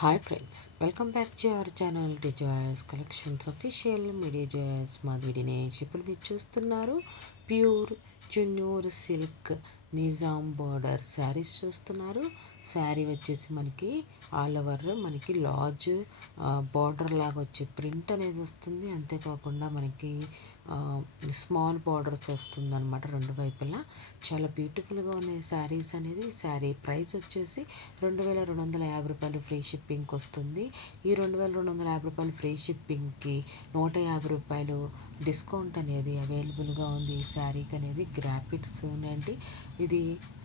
Hi friends, welcome back to our channel డిజాయస్ collections official. మీ డిజాయస్ మాది దినేష్. ఇప్పుడు మీరు చూస్తున్నారు pure Chunnur silk Nizam border saris చూస్తున్నారు. శారీ వచ్చేసి మనకి ఆల్ ఓవర్ మనకి లార్జ్ బార్డర్ లాగా వచ్చే ప్రింట్ అనేది వస్తుంది. అంతేకాకుండా మనకి స్మాల్ బార్డర్స్ వస్తుంది అనమాట రెండు వైపులా. చాలా బ్యూటిఫుల్గా ఉన్నాయి శారీస్ అనేది. శారీ ప్రైస్ వచ్చేసి రూ. 2250 ఫ్రీ షిప్పింగ్కి వస్తుంది. ఈ రూ. 2250 ఫ్రీ షిప్పింగ్కి రూ. 150 డిస్కౌంట్ అనేది అవైలబుల్గా ఉంది ఈ శారీకి అనేది. గ్రాఫిట్ సూన్ అండి, ఇది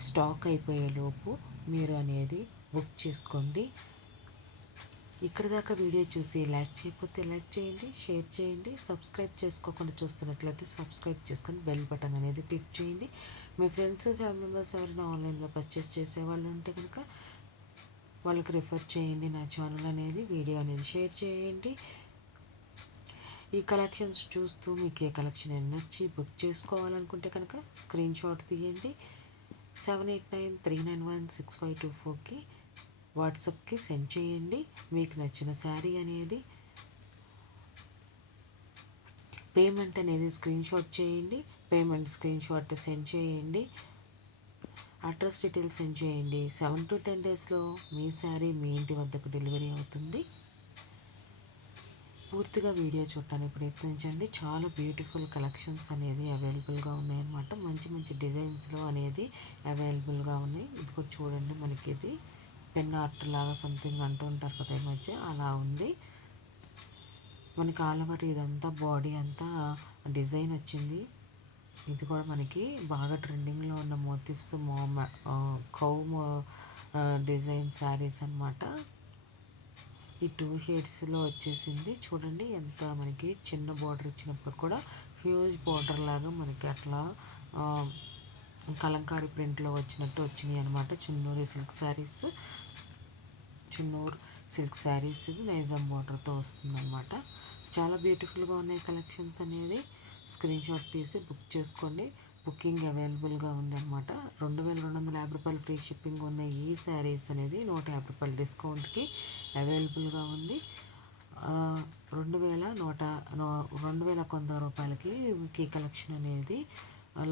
స్టాక్ అయిపోయేలోపు మీరు అనేది బుక్ చేసుకోండి. ఇక్కడ దాకా వీడియో చూసి లైక్ చేయకపోతే లైక్ చేయండి, షేర్ చేయండి. సబ్స్క్రైబ్ చేసుకోకుండా చూస్తున్నట్లయితే సబ్స్క్రైబ్ చేసుకొని బెల్ బటన్ అనేది క్లిక్ చేయండి. మీ ఫ్రెండ్స్ ఫ్యామిలీ మెంబర్స్ ఎవరైనా ఆన్లైన్లో పర్చేస్ చేసేవాళ్ళు ఉంటే కనుక వాళ్ళకి రిఫర్ చేయండి. నా ఛానల్ అనేది వీడియో అనేది షేర్ చేయండి. ఈ కలెక్షన్స్ చూస్తూ మీకు ఏ కలెక్షన్ అయినా నచ్చి బుక్ చేసుకోవాలనుకుంటే కనుక స్క్రీన్ షాట్ తీయండి. 7893916524కి వాట్సాప్కి సెండ్ చేయండి. మీకు నచ్చిన శారీ అనేది పేమెంట్ అనేది స్క్రీన్ షాట్ చేయండి. పేమెంట్ స్క్రీన్ షాట్ సెండ్ చేయండి. అడ్రస్ డీటెయిల్స్ సెండ్ చేయండి. 7 to 10 డేస్లో మీ శారీ మీ ఇంటి వద్దకు డెలివరీ అవుతుంది. పూర్తిగా వీడియో చూడటానికి ప్రయత్నించండి. చాలా బ్యూటిఫుల్ కలెక్షన్స్ అనేది అవైలబుల్గా ఉన్నాయన్నమాట. మంచి మంచి డిజైన్స్లో అనేది అవైలబుల్గా ఉన్నాయి. ఇది కూడా చూడండి, మనకి ఇది పెన్ ఆర్ట్ లాగా సంథింగ్ అంటూ ఉంటారు కదా ఈ మధ్య, అలా ఉంది. మనకి ఆల్ ఓవర్ ఇదంతా బాడీ అంతా డిజైన్ వచ్చింది. ఇది కూడా మనకి బాగా ట్రెండింగ్లో ఉన్న మోటివ్స్ కౌ డిజైన్ శారీస్ అనమాట. ఈ 2 షేడ్స్లో వచ్చేసింది. చూడండి ఎంత మనకి చిన్న బార్డర్ ఇచ్చినప్పుడు కూడా హ్యూజ్ బార్డర్ లాగా మనకి అట్లా కలంకారీ ప్రింట్లో వచ్చినట్టు వచ్చినాయి అనమాట. చున్నూరు సిల్క్ శారీస్ ఇది నైజాం బార్డర్తో వస్తుంది అనమాట. చాలా బ్యూటిఫుల్గా ఉన్నాయి కలెక్షన్స్ అనేది. స్క్రీన్ షాట్ తీసి బుక్ చేసుకోండి. బుకింగ్ అవైలబుల్గా ఉందన్నమాట. రూ. 2250 ఫ్రీ షిప్పింగ్ ఉన్న ఈ శారీస్ అనేది రూ. 150 డిస్కౌంట్కి అవైలబుల్గా ఉంది. 2100 రూపాయలకి మీకు ఈ కలెక్షన్ అనేది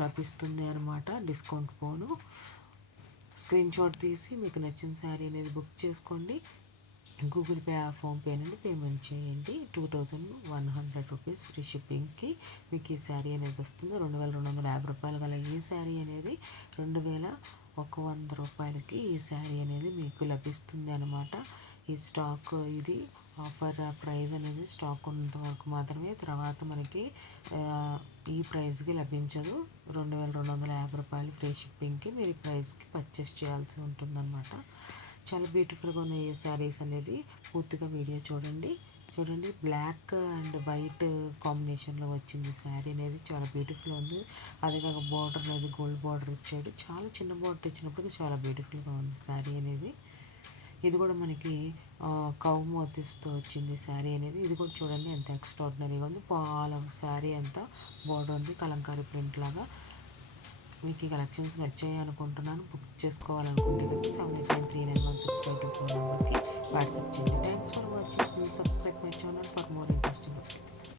లభిస్తుంది అనమాట. డిస్కౌంట్ పోను. స్క్రీన్ షాట్ తీసి మీకు నచ్చిన శారీ అనేది బుక్ చేసుకోండి. గూగుల్ పే ఫోన్పే నుండి పేమెంట్ చేయండి. 2100 రూపీస్ ఫ్రీ షిప్పింగ్కి మీకు ఈ శారీ అనేది వస్తుంది. 2250 రూపాయలు గల ఈ శారీ అనేది 2100 రూపాయలకి ఈ శారీ అనేది మీకు లభిస్తుంది అనమాట. ఈ స్టాక్ ఇది ఆఫర్ ప్రైస్ అనేది స్టాక్ ఉన్నంత వరకు మాత్రమే, తర్వాత మనకి ఈ ప్రైస్కి లభించదు. 2250 రూపాయలు ఫ్రీ షిప్పింగ్కి మీరు ఈ ప్రైస్కి పర్చేస్ చేయాల్సి ఉంటుందన్నమాట. చాలా బ్యూటిఫుల్గా ఉన్నాయి ఈ శారీస్ అనేది. పూర్తిగా వీడియో చూడండి. బ్లాక్ అండ్ వైట్ కాంబినేషన్లో వచ్చింది శారీ అనేది. చాలా బ్యూటిఫుల్ ఉంది. అదే కాక బార్డర్ అనేది గోల్డ్ బార్డర్ ఇచ్చాడు. చాలా చిన్న బార్డర్ ఇచ్చినప్పటికీ చాలా బ్యూటిఫుల్గా ఉంది శారీ అనేది. ఇది కూడా మనకి కౌ మోటివ్స్తో వచ్చింది శారీ అనేది. ఇది కూడా చూడండి ఎంత ఎక్స్ట్రాడినరీగా ఉంది. ఆల్ ఓవర్ శారీ అంతా బార్డర్ ఉంది కలంకారీ ప్రింట్ లాగా. మీకు ఈ కలెక్షన్స్ నచ్చాయి అనుకుంటున్నాను. బుక్ చేసుకోవాలనుకుంటే కనుక 7893916524 నెంబర్కి వాట్సాప్ చేయండి. Thanks for watching. Please subscribe my channel for more interesting updates.